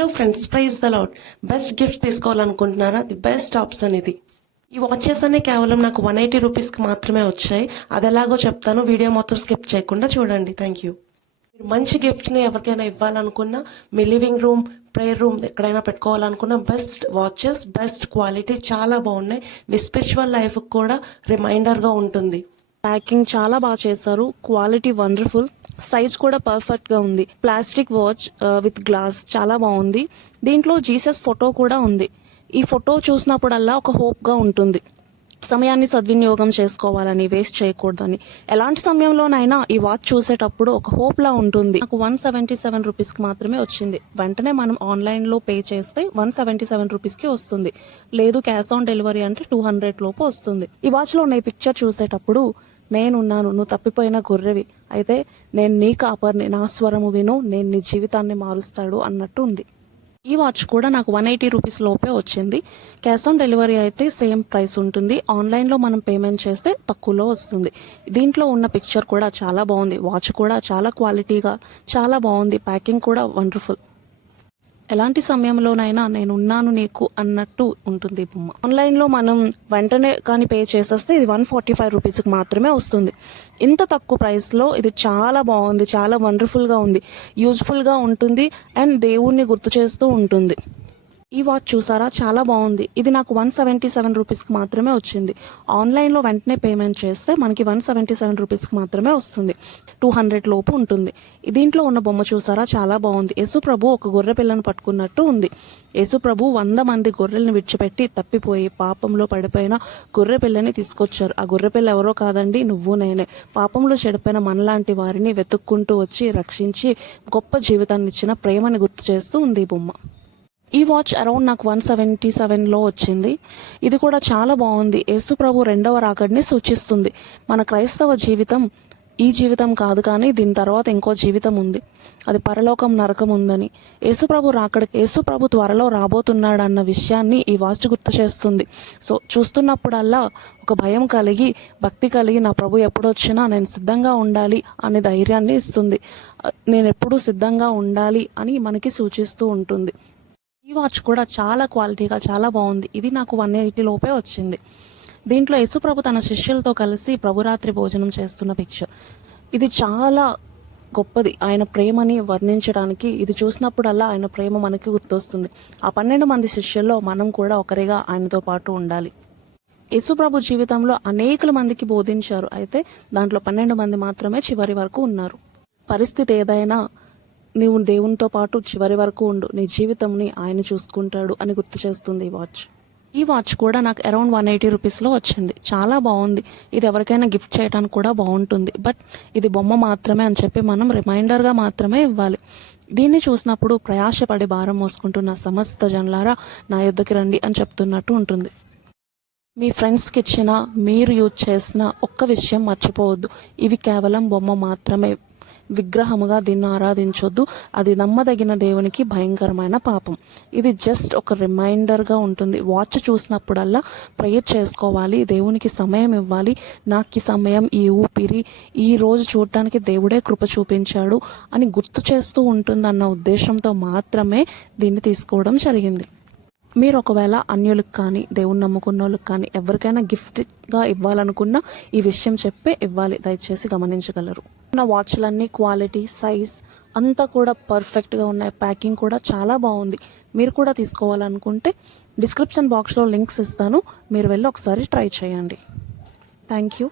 Hello friends, praise the lord. Best gift తీసుకోవాలనుకుంటున్నారా? The best option ఇది. ఈ watches అన్ని కేవలం నాకు 180 రూపీస్కి మాత్రమే వచ్చాయి. అది ఎలాగో చెప్తాను, వీడియో మొత్తం స్కిప్ చేయకుండా చూడండి. Thank you. మీరు మంచి గిఫ్ట్స్ని ఎవరికైనా ఇవ్వాలనుకున్నా, మీ లివింగ్ రూమ్, ప్రేయర్ రూమ్ ఎక్కడైనా పెట్టుకోవాలనుకున్నా బెస్ట్ వాచెస్, బెస్ట్ క్వాలిటీ, చాలా బాగున్నాయి. మీ స్పిరిచువల్ లైఫ్కి కూడా రిమైండర్గా ఉంటుంది. ప్యాకింగ్ చాలా బాగా చేశారు, క్వాలిటీ వండర్ఫుల్, సైజ్ కూడా పర్ఫెక్ట్ గా ఉంది. ప్లాస్టిక్ వాచ్ విత్ గ్లాస్ చాలా బాగుంది. దీంట్లో జీసస్ ఫోటో కూడా ఉంది. ఈ ఫోటో చూసినప్పుడల్లా ఒక హోప్ గా ఉంటుంది. సమయాన్ని సద్వినియోగం చేసుకోవాలని, వేస్ట్ చేయకూడదని. ఎలాంటి సమయంలోనైనా ఈ వాచ్ చూసేటప్పుడు ఒక హోప్ లా ఉంటుంది. నాకు 177 రూపీస్ కి మాత్రమే వచ్చింది. వెంటనే మనం ఆన్లైన్ లో పే చేస్తే 177 రూపీస్ కి వస్తుంది. లేదు క్యాష్ ఆన్ డెలివరీ అంటే 200 లోపు వస్తుంది. ఈ వాచ్ లో ఉన్న పిక్చర్ చూసేటప్పుడు నేనున్నాను, నువ్వు తప్పిపోయిన గొర్రెవి, అయితే నేను నీ కాపర్ని, నా స్వరము విను, నేను నీ జీవితాన్ని మారుస్తాడు అన్నట్టు ఉంది. ఈ వాచ్ కూడా నాకు 180 రూపీస్ లోపే వచ్చింది. క్యాష్ ఆన్ డెలివరీ అయితే సేమ్ ప్రైస్ ఉంటుంది. ఆన్లైన్లో మనం పేమెంట్ చేస్తే తక్కువలో వస్తుంది. దీంట్లో ఉన్న పిక్చర్ కూడా చాలా బాగుంది. వాచ్ కూడా చాలా క్వాలిటీగా చాలా బాగుంది. ప్యాకింగ్ కూడా వండర్ఫుల్. ఎలాంటి సమయంలోనైనా నేను ఉన్నాను నీకు అన్నట్టు ఉంటుంది బొమ్మ. ఆన్లైన్లో మనం వెంటనే కానీ పే చేసేస్తే ఇది 145 రూపీస్కి మాత్రమే వస్తుంది. ఇంత తక్కువ ప్రైస్లో ఇది చాలా బాగుంది, చాలా వండర్ఫుల్గా ఉంది, యూజ్ఫుల్గా ఉంటుంది అండ్ దేవుణ్ణి గుర్తు చేస్తూ ఉంటుంది. ఈ వాచ్ చూసారా, చాలా బాగుంది. ఇది నాకు 177 రూపీస్కి మాత్రమే వచ్చింది. ఆన్లైన్లో వెంటనే పేమెంట్ చేస్తే మనకి 177 రూపీస్కి మాత్రమే వస్తుంది. 200 లోపు ఉంటుంది. దీంట్లో ఉన్న బొమ్మ చూసారా, చాలా బాగుంది. యేసుప్రభు ఒక గొర్రె పిల్లను పట్టుకున్నట్టు ఉంది. యేసుప్రభు 100 మంది గొర్రెల్ని విడిచిపెట్టి తప్పిపోయి పాపంలో పడిపోయిన గొర్రె పిల్లని తీసుకొచ్చారు. ఆ గొర్రె పిల్ల ఎవరో కాదండి, నువ్వు నేనే. పాపంలో చెడిపోయిన మనలాంటి వారిని వెతుక్కుంటూ వచ్చి రక్షించి గొప్ప జీవితాన్ని ఇచ్చిన ప్రేమని గుర్తు చేస్తూ ఉంది ఈ బొమ్మ. ఈ వాచ్ అరౌండ్ నాకు 177లో వచ్చింది. ఇది కూడా చాలా బాగుంది. యేసుప్రభు రెండవ రాకడిని సూచిస్తుంది. మన క్రైస్తవ జీవితం ఈ జీవితం కాదు, కానీ దీని తర్వాత ఇంకో జీవితం ఉంది. అది పరలోకం, నరకం ఉందని. యేసుప్రభు త్వరలో రాబోతున్నాడన్న విషయాన్ని ఈ వాచ్ గుర్తు చేస్తుంది. సో చూస్తున్నప్పుడల్లా ఒక భయం కలిగి, భక్తి కలిగి, నా ప్రభు ఎప్పుడొచ్చినా నేను సిద్ధంగా ఉండాలి అనే ధైర్యాన్ని ఇస్తుంది. నేను ఎప్పుడూ సిద్ధంగా ఉండాలి అని మనకి సూచిస్తూ ఉంటుంది. ఈ వాచ్ కూడా చాలా క్వాలిటీగా చాలా బాగుంది. ఇది నాకు 180 లోపే వచ్చింది. దీంట్లో యేసుప్రభు తన శిష్యులతో కలిసి ప్రభురాత్రి భోజనం చేస్తున్న పిక్చర్. ఇది చాలా గొప్పది. ఆయన ప్రేమని వర్ణించడానికి ఇది చూసినప్పుడల్లా ఆయన ప్రేమ మనకి గుర్తొస్తుంది. ఆ 12 మంది శిష్యుల్లో మనం కూడా ఒకరిగా ఆయనతో పాటు ఉండాలి. యేసుప్రభు జీవితంలో అనేక మందికి బోధించారు. అయితే దాంట్లో 12 మంది మాత్రమే చివరి వరకు ఉన్నారు. పరిస్థితి ఏదైనా నీవు దేవునితో పాటు చివరి వరకు ఉండు, నీ జీవితంని ఆయన చూసుకుంటాడు అని గుర్తు చేస్తుంది ఈ వాచ్. ఈ వాచ్ కూడా నాకు అరౌండ్ 180 రూపీస్లో వచ్చింది. చాలా బాగుంది. ఇది ఎవరికైనా గిఫ్ట్ చేయడానికి కూడా బాగుంటుంది. బట్ ఇది బొమ్మ మాత్రమే అని చెప్పి మనం రిమైండర్గా మాత్రమే ఇవ్వాలి. దీన్ని చూసినప్పుడు ప్రయాసపడి భారం మోసుకుంటున్న సమస్త జనులారా నా యొద్దకి రండి అని చెప్తున్నట్టు ఉంటుంది. మీ ఫ్రెండ్స్కి ఇచ్చిన, మీరు యూజ్ చేసిన ఒక్క విషయం మర్చిపోవద్దు. ఇవి కేవలం బొమ్మ మాత్రమే. విగ్రహముగా దీన్ని ఆరాధించొద్దు. అది నమ్మదగిన దేవునికి భయంకరమైన పాపం. ఇది జస్ట్ ఒక రిమైండర్గా ఉంటుంది. వాచ్ చూసినప్పుడల్లా ప్రేయర్ చేసుకోవాలి, దేవునికి సమయం ఇవ్వాలి. నాకు ఈ సమయం, ఈ ఊపిరి, ఈ రోజు చూడటానికి దేవుడే కృప చూపించాడు అని గుర్తు చేస్తూ ఉంటుందన్న ఉద్దేశంతో మాత్రమే దీన్ని తీసుకోవడం జరిగింది. మీరు ఒకవేళ అన్యులకు కానీ, దేవుని నమ్ముకున్న వాళ్ళకి కానీ, ఎవరికైనా గిఫ్ట్గా ఇవ్వాలనుకున్నా ఈ విషయం చెప్పే ఇవ్వాలి. దయచేసి గమనించగలరు. నా వాచ్లన్నీ క్వాలిటీ, సైజ్ అంతా కూడా పర్ఫెక్ట్గా ఉన్నాయి. ప్యాకింగ్ కూడా చాలా బాగుంది. మీరు కూడా తీసుకోవాలనుకుంటే డిస్క్రిప్షన్ బాక్స్లో లింక్స్ ఇస్తాను. మీరు వెళ్ళి ఒకసారి ట్రై చేయండి. Thank you.